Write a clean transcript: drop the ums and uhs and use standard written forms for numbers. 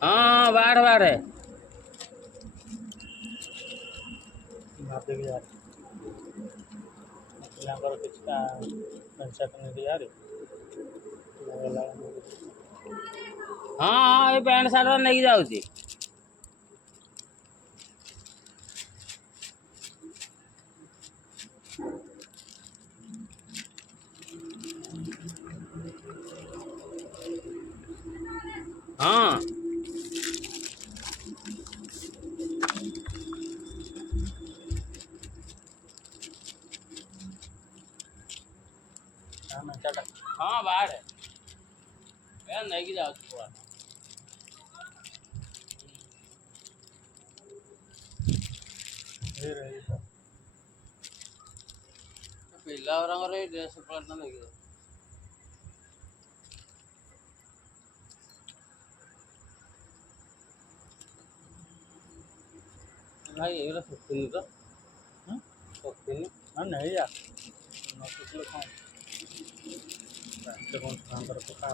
हाँ बाढ़ बाढ़ है। ଭାବିକି ଯାଏ ପିଲାଙ୍କର କିଛିଟା ପେଣ୍ଟ ସାର୍ଟ ନେଇକି ଯାରେ ଗଲା हाँ हाँ ये पैंट सार्ट नहीं जाऊँगी। हाँ ମେଞ୍ଚାଟା हाँ बाहर है। यार नहीं जाओ थोड़ा। पिला और ड्रेस पड़ना नहीं जाओ। भाई ये वाला सुक्तिनी तो सुक्तिनी हाँ नहीं यार न किलो कौन कौन काम कर पका